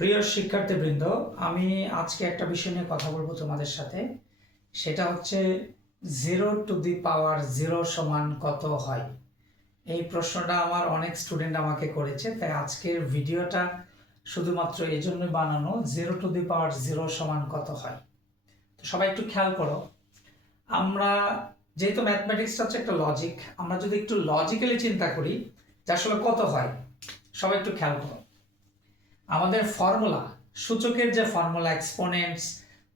প্রিয় শিক্ষার্থীবৃন্দ, আমি আজকে একটা বিষয় নিয়ে কথা বলবো তোমাদের সাথে। সেটা হচ্ছে 0 সমান কত হয়। এই প্রশ্নটা আমার অনেক স্টুডেন্ট আমাকে করেছে, তাই আজকের ভিডিওটা শুধুমাত্র এই জন্যই বানানো, 0 সমান কত হয়। তো সবাই একটু খেয়াল করো, আমরা যেহেতু ম্যাথমেটিক্সটা হচ্ছে একটা লজিক, আমরা যদি একটু লজিক্যালি চিন্তা করি যে আসলে কত হয়, সবাই একটু খেয়াল করো। আমাদের ফর্মুলা, সূচকের যে ফর্মুলা, এক্সপোনেন্টস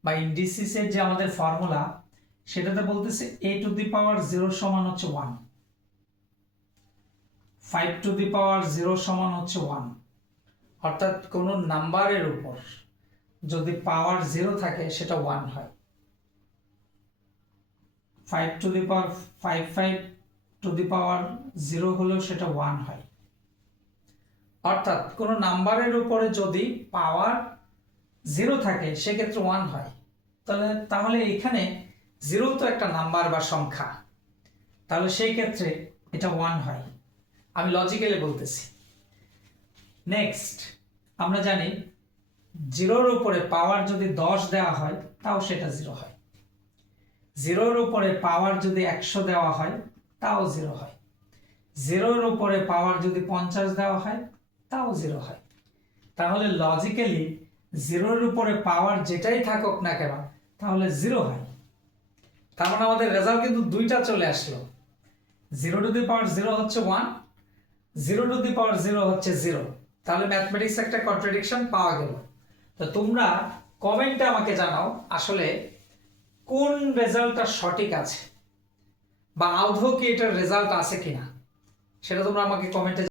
বা ইন্ডিসিসের যে আমাদের ফর্মুলা, সেটাতে বলতেছে a⁴ সমান হচ্ছে 1, 5⁴ সমান হচ্ছে 1। অর্থাৎ কোন নাম্বারের উপর যদি পাওয়ার 0 থাকে সেটা 1 হয়। 5⁵0 হলেও সেটা 1 হয়। অর্থাৎ কোন নাম্বারের উপরে যদি পাওয়ার 0 থাকে সেক্ষেত্রে 1 হয়। তাহলে এখানে 0 তো একটা নাম্বার বা সংখ্যা, তাহলে সেই ক্ষেত্রে এটা 1 হয়। আমি লজিক্যালি বলতেছি। নেক্সট, আমরা জানি 0-র উপরে পাওয়ার যদি 10 দেওয়া হয় তাও সেটা 0 হয়। 0-র উপরে পাওয়ার যদি 100 দেওয়া হয় তাও 0 হয়। 0-র উপরে পাওয়ার যদি 50 দেওয়া হয় তাও 0 হয়। তাহলে লজিক্যালি 0-র উপরে পাওয়ার যেটাই থাকুক না কেন তাহলে 0 হয়। তার মানে আমাদের রেজাল্ট কিন্তু দুইটা চলে আসলো। 0⁴ হচ্ছে 1, 0⁴ হচ্ছে 0। তাহলে ম্যাথমেটিক্স একটা কন্ট্রাডিকশন পাওয়া গেল। তো তোমরা কমেন্টে আমাকে জানাও আসলে কোন রেজাল্টটা সঠিক আছে, বা আদৌ কি এটার রেজাল্ট আছে কিনা, সেটা তোমরা আমাকে কমেন্টে